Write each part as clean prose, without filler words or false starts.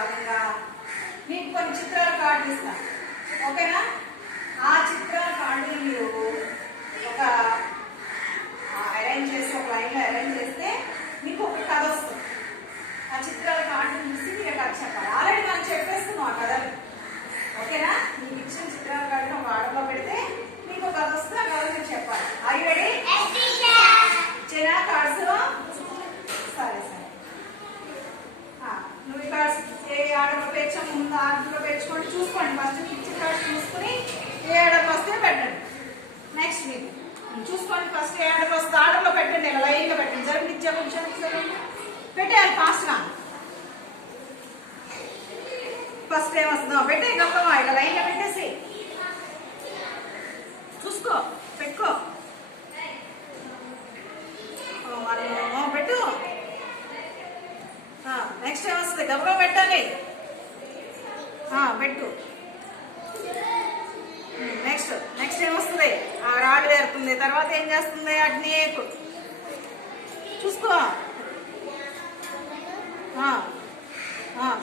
భాగంగా మీకు కొన్ని చిత్రాల కార్డులు ఇస్తాను. ఓకేనా? ఆ చిత్రాల కార్డులు మీరు ఒక అరేంజ్ చేసి ఒక లైన్లో అరేంజ్ చేస్తే మీకు ఒక కథ వస్తుంది. ఆ చిత్రాల కార్డులు చూసి మీరు కథ చెప్పాలి. ఆల్రెడీ మనం చెప్పేస్తున్నాం ఆ కథలు. ఓకేనా? మీకు ఇచ్చిన చిత్రాల కార్డును ఒక ఆర్డర్లో పెడితే మీకు ఒక కథ వస్తుంది. ఆ కథ మీరు చెప్పాలి. Are you ready? ఇచ్చేనా కార్డ్స్? సరే సరే. నువ్వు ఈ కార్డ్స్ ఏ ఆర్డర్లో పేర్చాం ముందు ఆర్డర్లో పేర్చుకోండి. చూసుకోండి. ఫస్ట్ ఇచ్చిన కార్డ్స్ చూసుకుని ఏ ఆర్డర్లో వస్తే పెట్టండి. నెక్స్ట్ మీకు చూసుకోండి. ఫస్ట్ ఏ ఆర్డర్ వస్తే ఆర్డర్లో పెట్టండి. ఇలా లైన్గా పెట్టండి. జరిపి ఇచ్చే కొంచెం పెట్టేయాలి ఫాస్ట్గా. ఫస్ట్ ఏం వస్తుందో పెట్టే గొప్పగా ఇలా లైన్గా పెట్టేసి చూసుకో. పెట్టుకో. పెట్టు. నెక్స్ట్ ఏం వస్తుంది? గబగబా పెట్టాలి. పెట్టు. నెక్స్ట్ నెక్స్ట్ ఏమొస్తుంది? ఆ రాళ్ళు వేరుతుంది. తర్వాత ఏం చేస్తుంది? అగ్ని చూసుకో.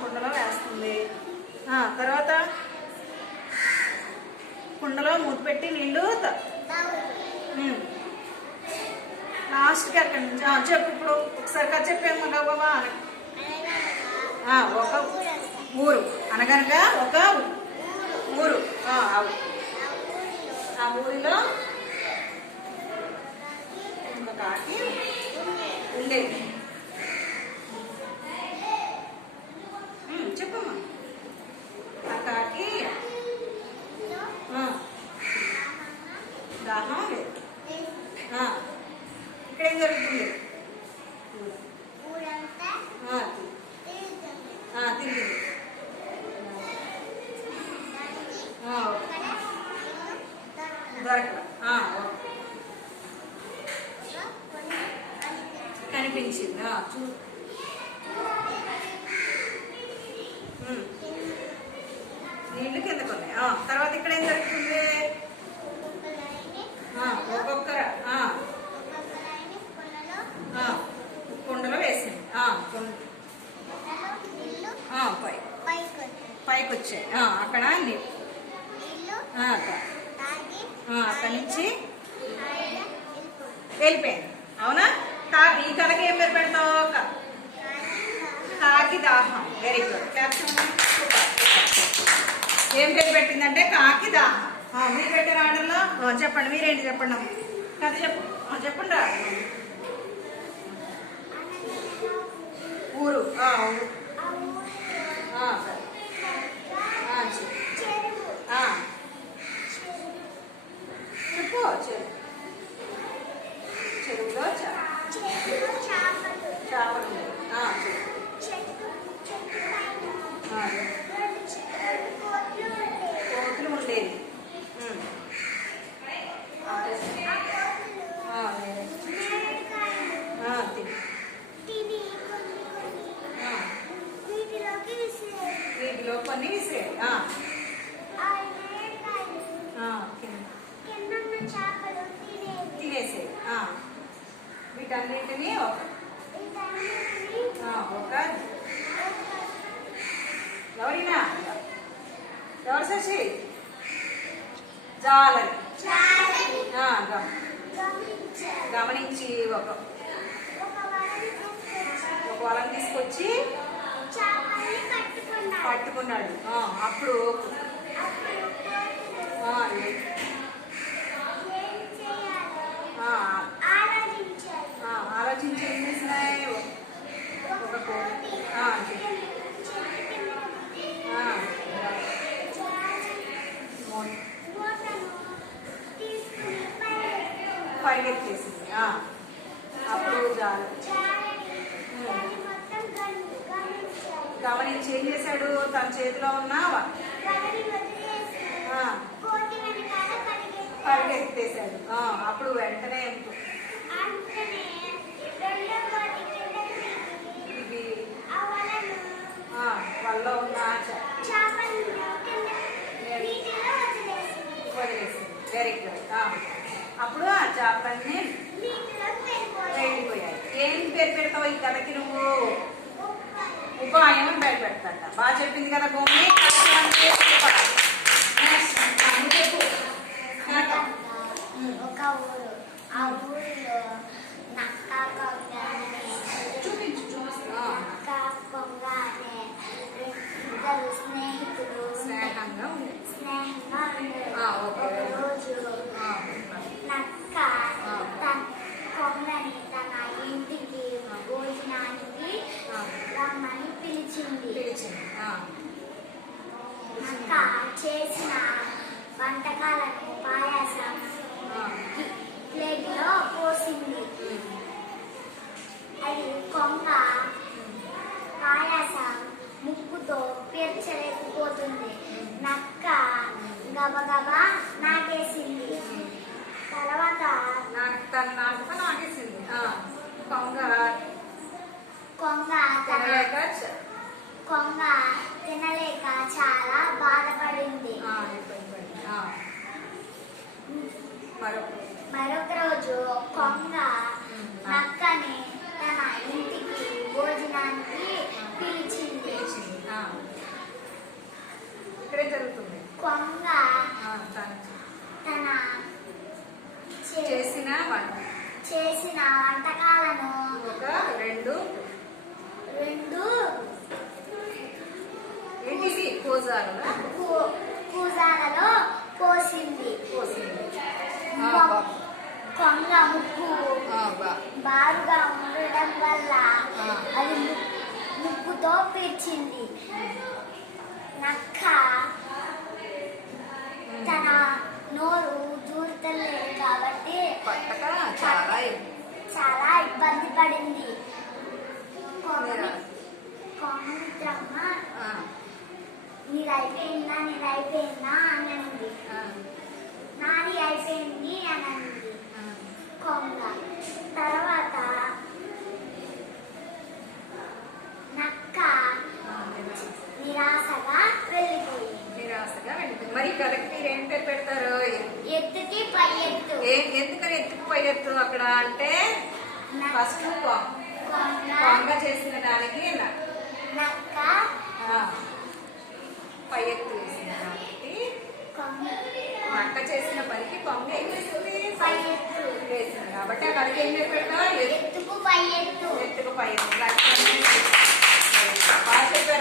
కుండలో వేస్తుంది. తర్వాత కుండలో మూత పెట్టి నీళ్ళు లాస్ట్కి అక్కడి నుంచి చెప్పు. ఇప్పుడు ఒకసారి కథ చెప్పాము బాబా. ఒక ఊరు అనగనగా ఒక ఊరు. ఆ ఊరిలో ఒక కాకి ఉండేది. చెప్పమ్మా. ఆ కాకి దాహం లేదు. ఇక్కడ ఏం జరుగుతుంది? తిరిగింది. దొరకల. కనిపించింది. నీళ్లు కిందకు ఉన్నాయి. తర్వాత ఇక్కడ ఏం జరుగుతుంది? ఒక్కొక్కరు కుండలో వేసింది. పైకి వచ్చాయి. అక్కడ అక్కడి నుంచి వెళ్ళిపోయింది. అవునా? ఈ కథకి ఏం పేరు పెడతావు? కాకి దాహం. Very good. ఏం పేరు పెట్టిందంటే కాకి దాహం. మీరు పెట్టిన ఆర్డర్లో చెప్పండి. మీరేంటి చెప్పండి? కథ చెప్పండి. ఊరు. చెప్పు. చెరువులో చేపలు. కోతులు ఉండేది. వీటిలో కొన్ని విసిరేది. తినేసేది. వీటన్నింటినీ ఒక ఎవరైనా ఎవరు శశి? జాలని గమనించి ఒక వలను తీసుకొచ్చి పట్టుకున్నాడు. అప్పుడు ఆలోచించి ఏం చేసినాయి? ఒక పరిగెత్తేసింది. అప్పుడు గమనించి ఏం చేశాడు? తన చేతిలో ఉన్న పరిగెత్తేశాడు. అప్పుడు వెంటనే ఇది వల్ల ఉన్న వదిలేసింది. Very good. అప్పుడు ఆ చేపలన్నీ వెళ్ళిపోయాయి. ఏం పేరు పెడతావు ఈ కథకి నువ్వు? ఉపాయం అని పేరు పెడతాడ. బాగా కదా భూమి. ఒక ఊరు, ఆ ఊరిలో నక్క కొంగ అనే చూపించు నక్క కొంగ అనే ఇద్దరు స్నేహితులు స్నేహంగా ఉంది. స్నేహంగా ఉండేది. ఓకే. ఒక రోజు నక్క తన కొంగని తన ఇంటికి భోజనానికి రమ్మని పిలిచింది. నక్క చేసిన వంటకాలను పాయాసం ప్లేట్లో పోసింది. అది కొంగ పాయాసం ముక్కుతో పీల్చలేకపోతుంది. నక్క గబగబా నాటేసింది. తర్వాత తన నాటుతో నాటేసింది. కొంగ కొంగ తినలేక కొంగ తినలేక చాలా బాధపడింది. మరొక రోజు కొంగ నక్కని తన ఇంటికి భోజనానికి పిలిచింది. ఇక్కడే జరుగుతుంది. కొంగ తన చేసిన వంటకాలను ఒక రెండు కూజాలలో పోసింది. కొంగ ముక్కు బారుగా ఉండడం వల్ల అది ముక్కుతో పీల్చింది. నక్క తన నోరు దూరతలేదు కాబట్టి చాలా ఇబ్బంది పడింది. కొంగమ్మ నీదైపోయిందా అని అనింది. నాది అయిపోయింది అని అనింది కొంగ. తర్వాత నక్క నిరాశగా వెళ్ళిపోయింది. మరి కరెక్ట్ మీరు ఏం పేరు పెడతారు? ఎత్తుకి పై ఎత్తు. ఎందుకని ఎత్తుకు పై ఎత్తు అక్కడ అంటే ఫస్ట్ కొంగ చేసిన దానికి నక్క పై ఎత్తు వేసింది కాబట్టి నక్క చేసిన పనికి కొంగ ఏం చేసింది? పై ఎత్తు వేసింది కాబట్టి ఆ పనికి ఏం పేరు పెడతారు? ఎత్తుకు పై ఎత్తు. ఎత్తుకు పై ఎత్తు. బాగా చెప్పారు.